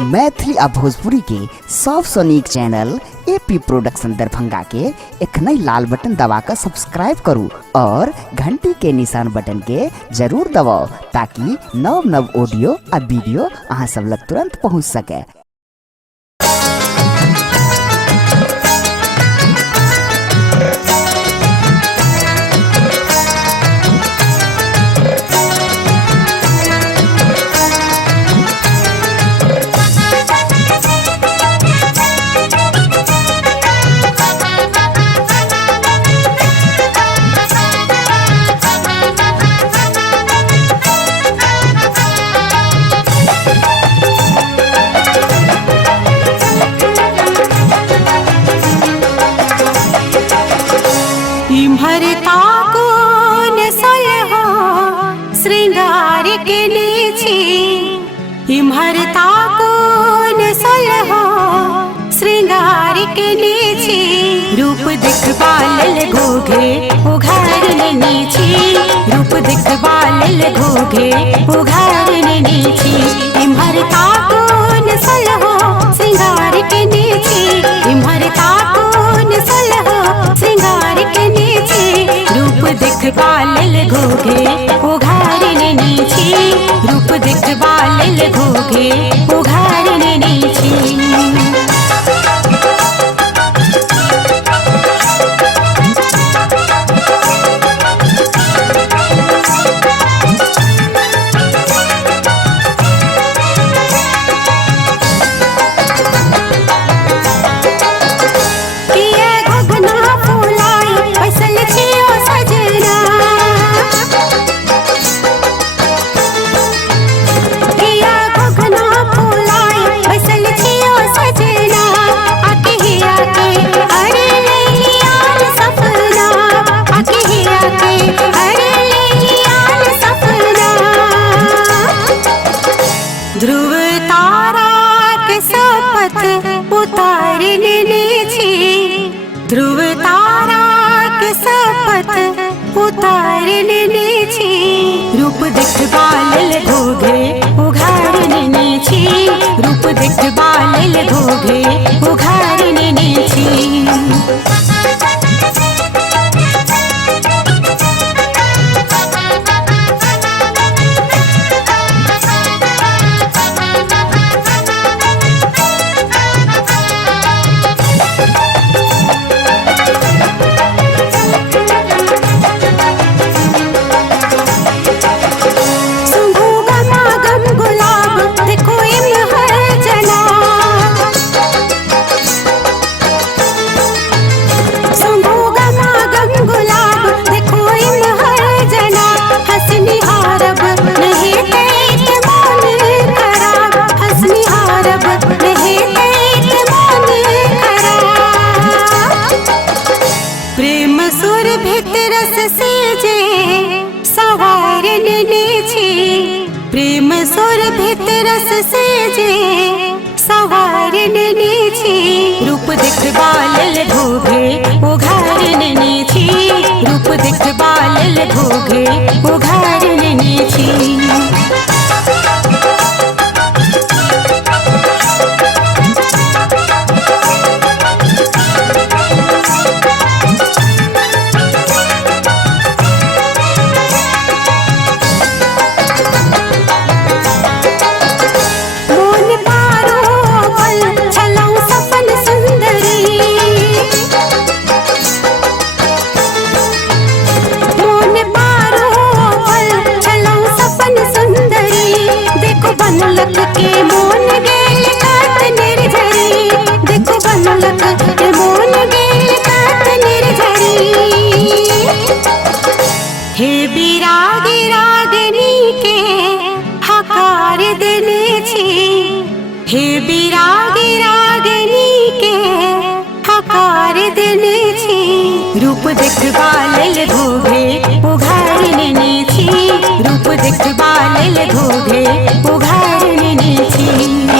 मैथिली आ भोजपुरी के सबसे नीक चैनल एपी प्रोडक्शन दरभंगा के एखनई लाल बटन दबाकर सब्सक्राइब करू और घंटी के निशान बटन के जरूर दबाओ ताकि नव नव ऑडियो आ वीडियो अहाँ सब लग तुरंत पहुँच सके। श्रृंगार के नीचे इमहरता को नसल हो श्रृंगार के नीचे रूप दिखबाल घोघे उघार नीचे रूप दिखबाल घोघे उघार नीचे इमहरता को नसल हो श्रृंगार के नीचे इमहरता को नसल हो श्रृंगार के नीचे रूप दिखबाल घोघे उघार नीचे रूप दिखबाल घोघे उघार नीचे। ध्रुव तारा के शपथ उतारने नीचे ध्रुव तारा के शपथ उतारने नीचे रूप दिखबाल घोघे उघार नीचे रूप दिखबाल घोघे उघार नीचे। प्रेम सुर भितरस सेजे सवार नीचे प्रेम सुर भितरस सेजे सवार नीचे रूप दिखबाल घोघे उघार नीचे रूप दिखबाल घोघे उघार नीचे। बनलक के मोन गेल काट निर्झरी देखो बनलक के मोन गेल काट निर्झरी हे बिरागी रागिनी के हकार देने छी हे बिरागी रागिनी के हकार देने छी रूप दिखबाल घोघे उघार नीचे रूप दिखबाल घोघे उघार नीचे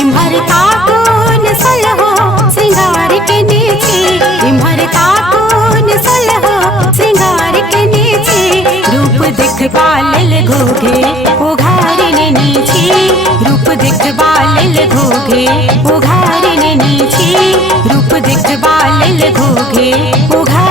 इमहरता को नसल हो श्रृंगार के नीचे इमहरता को नसल हो श्रृंगार के नीचे रूप दिखबाल घोघे उघार नीचे रूप दिखबाल घोघे उघार लेनी छी रूप देखबा लेल घोघे उघार